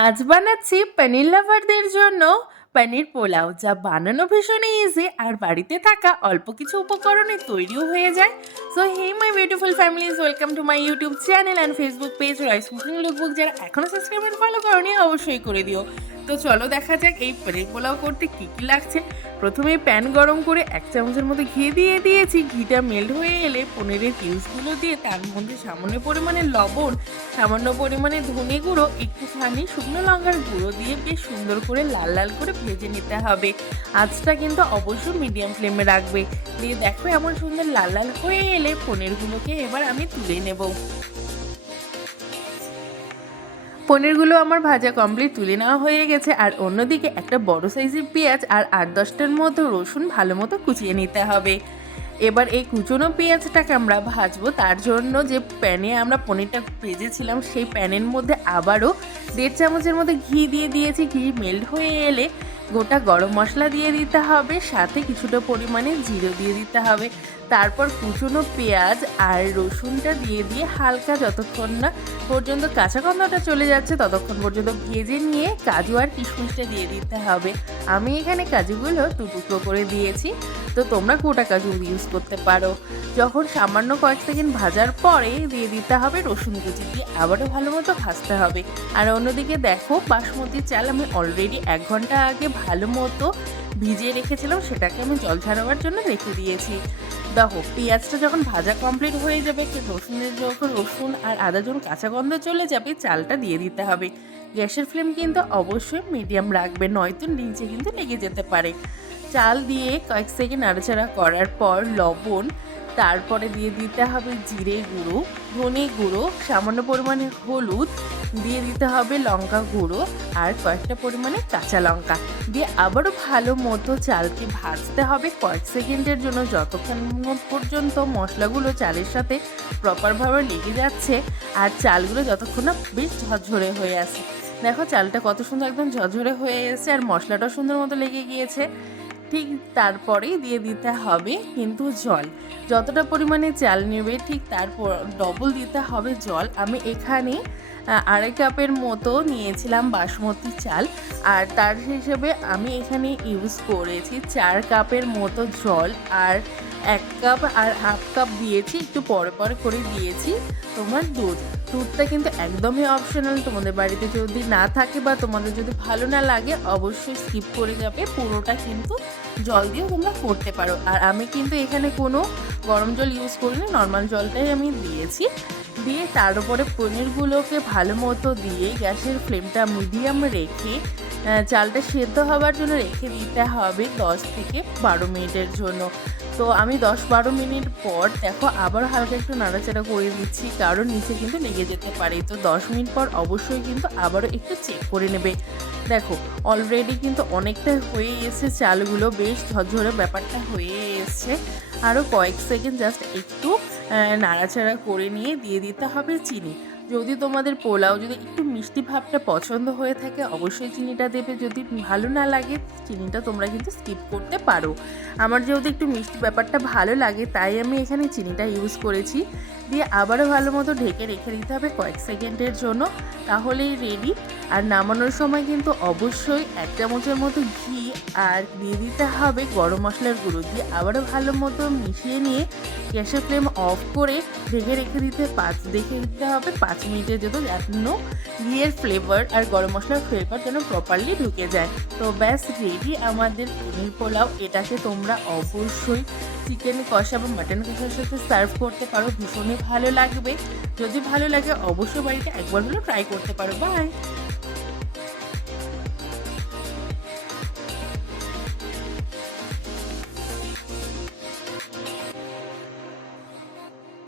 আজ বানাচ্ছি পনির লাভারদের জন্য পনির পোলাও, যা বানানো ভীষণ ইজি আর বাড়িতে থাকা অল্প কিছু উপকরণে তৈরিও হয়ে যায়। So hey my beautiful families welcome to my YouTube channel and Facebook page rice cooking lookbook যারা এখনও সাবস্ক্রাইব ফলো করনি, অবশ্যই করে দিও। তো চলো দেখা যাক এই পনির পোলাও করতে কী কী লাগছে। প্রথমে প্যান গরম করে এক চামচের মতো ঘি দিয়ে দিয়েছি। ঘিটা মেল্ট হয়ে এলে পনিরের কিউসগুলো দিয়ে তার মধ্যে সামান্য পরিমাণে লবণ, সামান্য পরিমাণে ধনে গুঁড়ো, একটুখানি শুকনো লঙ্কার গুঁড়ো দিয়ে বেশ সুন্দর করে লাল লাল করে ভেজে নিতে হবে। আঁচটা কিন্তু অবশ্যই মিডিয়াম ফ্লেমে রাখবে। দিয়ে দেখো এমন সুন্দর লাল লাল হয়ে এলে পনিরগুলোকে এবার আমি তুলে নেব। পনিরগুলো আমার ভাজা কমপ্লিট তুলে নেওয়া হয়ে গেছে। আর অন্যদিকে একটা বড় সাইজের পেঁয়াজ আর আট দশটার মতো রসুন ভালো মতো কুচিয়ে নিতে হবে। এবার এই কুচনো পেঁয়াজটাকে আমরা ভাজবো। তার জন্য যে প্যানে আমরা পনিরটা ভেজেছিলাম, সেই প্যানের মধ্যে আবারও দেড় চামচের মধ্যে ঘি দিয়ে দিয়েছি। ঘি মেল্ট হয়ে এলে গোটা গরম মশলা দিয়ে দিতে হবে, সাথে কিছুটা পরিমাণে জিরো দিয়ে দিতে হবে। তারপর কুচুনো পেঁয়াজ আর রসুনটা দিয়ে দিয়ে হালকা যতক্ষণ না পর্যন্ত কাঁচা গন্ধটা চলে যাচ্ছে, ততক্ষণ পর্যন্ত ভেজে নিয়ে কাজু আর কিশমিশটা দিয়ে দিতে হবে। আমি এখানে কাজুগুলো টুকরো করে দিয়েছি। তো তোমরা গোটা কাজু ইউজ করতে পারো। যখন সামান্য কয়েক সেকেন্ড ভাজার পরে দিয়ে দিতে হবে রসুন কুচি দিয়ে আবারও ভালো মতো ভাজতে হবে। আর অন্যদিকে দেখো, বাসমতি চাল আমি অলরেডি এক ঘণ্টা আগে ভালো মতো ভিজিয়ে রেখেছিলাম, সেটাকে আমি জল ঝাড়াবার জন্য রেখে দিয়েছি। দেখো, পেঁয়াজটা যখন ভাজা কমপ্লিট হয়ে যাবে রসুনের যখন রসুন আর আদা যখন কাঁচা গন্ধ চলে যাবে, চালটা দিয়ে দিতে হবে। গ্যাসের ফ্লেম কিন্তু অবশ্যই মিডিয়াম রাখবে, নয়তো নিচে কিন্তু লেগে যেতে পারে। চাল দিয়ে কয়েক সেকেন্ড নাড়াচাড়া করার পর লবণ, তারপরে দিয়ে দিতে হবে জিরে গুঁড়ো, ধনে গুঁড়ো, সামান্য পরিমাণে হলুদ, দিয়ে দিতে হবে লঙ্কা গুঁড়ো আর কয়েকটা পরিমাণে কাঁচা লঙ্কা। দিয়ে আবারও ভালো মতো চালকে ভাজতে হবে কয়েক সেকেন্ডের জন্য যতক্ষণ পর্যন্ত মশলাগুলো চালের সাথে প্রপারভাবে লেগে যাচ্ছে আর চালগুলো যতক্ষণ না বেশ ঝরঝরে হয়ে আসে দেখো চালটা কত সুন্দর একদম ঝরঝরে হয়ে এসেছে আর মশলাটাও সুন্দর মতো লেগে গিয়েছে। ঠিক তারপরে দিয়ে দিতে হবে কিন্তু জল। যতটা পরিমাণে চাল নেবে ঠিক তারপর ডবল দিতে হবে জল। আমি এখানে আড়াই কাপের মতো নিয়েছিলাম বাসমতি চাল। আর তার হিসেবে আমি এখানে ইউজ করেছি চার কাপের মতো জল। আর এক কাপ আর হাফ কাপ দিয়েছি, একটু পরে পরে করে দিয়েছি তোমার দুধ। দুধটা কিন্তু একদমই অপশনাল তোমাদের বাড়িতে যদি না থাকে বা তোমাদের যদি ভালো না লাগে, অবশ্যই স্কিপ করে যাবে। পুরোটা কিন্তু জল দিয়েও তোমরা করতে পারো। আর আমি কিন্তু এখানে কোনো গরম জল ইউজ করিনি নর্মাল জলটাই আমি দিয়েছি। দিয়ে তার উপরে পনিরগুলোকে ভালো মতো দিয়ে গ্যাসের ফ্লেমটা মিডিয়াম রেখে চালটা সেদ্ধ হওয়ার জন্য রেখে দিতে হবে দশ থেকে বারো মিনিটের জন্য। তো আমি দশ বারো মিনিট পর দেখো আবার হালকা একটু নাড়াচাড়া করে দিচ্ছি, কারণ নিচে কিন্তু লেগে যেতে পারে। তো দশ মিনিট পর অবশ্যই কিন্তু আবারও একটু চেক করে নেবে। দেখো অলরেডি কিন্তু অনেকটা হয়ে এসে চালগুলো, বেশ ঝরঝরে ব্যাপারটা হয়ে এসছে। আরও কয়েক সেকেন্ড জাস্ট একটু নাড়াচাড়া করে নিয়ে দিয়ে দিতে হবে চিনি। যদি তোমাদের পোলাও যদি একটু মিষ্টি ভাবটা পছন্দ হয়ে থাকে, অবশ্যই চিনিটা দেবে। যদি ভালো না লাগে, চিনিটা তোমরা কিন্তু স্কিপ করতে পারো। আমার যেহেতু একটু মিষ্টি ব্যাপারটা ভালো লাগে, তাই আমি এখানে চিনিটা ইউজ করেছি। দিয়ে আবারও ভালো মতো ঢেকে রেখে দিতে হবে কয়েক সেকেন্ডের জন্য, তাহলেই রেডি আর নামানোর সময় কিন্তু অবশ্যই এক চামচের মতো ঘি আর দিয়ে দিতে হবে গরম মশলার গুঁড়ো। দিয়ে আবারও ভালো মতো মিশিয়ে নিয়ে গ্যাসের ফ্লেম অফ করে ঢেকে রেখে দিতে পাঁচ, দেখে দিতে হবে পাঁচ মিনিটের জন্য যেন ঘিয়ের ফ্লেভার আর গরম মশলার ফ্লেভার যেন প্রপারলি ঢুকে যায়। তো ব্যাস রেডি আমাদের পনির পোলাও এটাকে তোমরা অবশ্যই চিকেন কষা বা মাটন কষার সাথে সার্ভ করতে পারো, ভীষণই ভালো লাগবে। যদি ভালো লাগে, অবশ্যই বাড়িতে একবার হলেও ট্রাই করতে পারো। বাই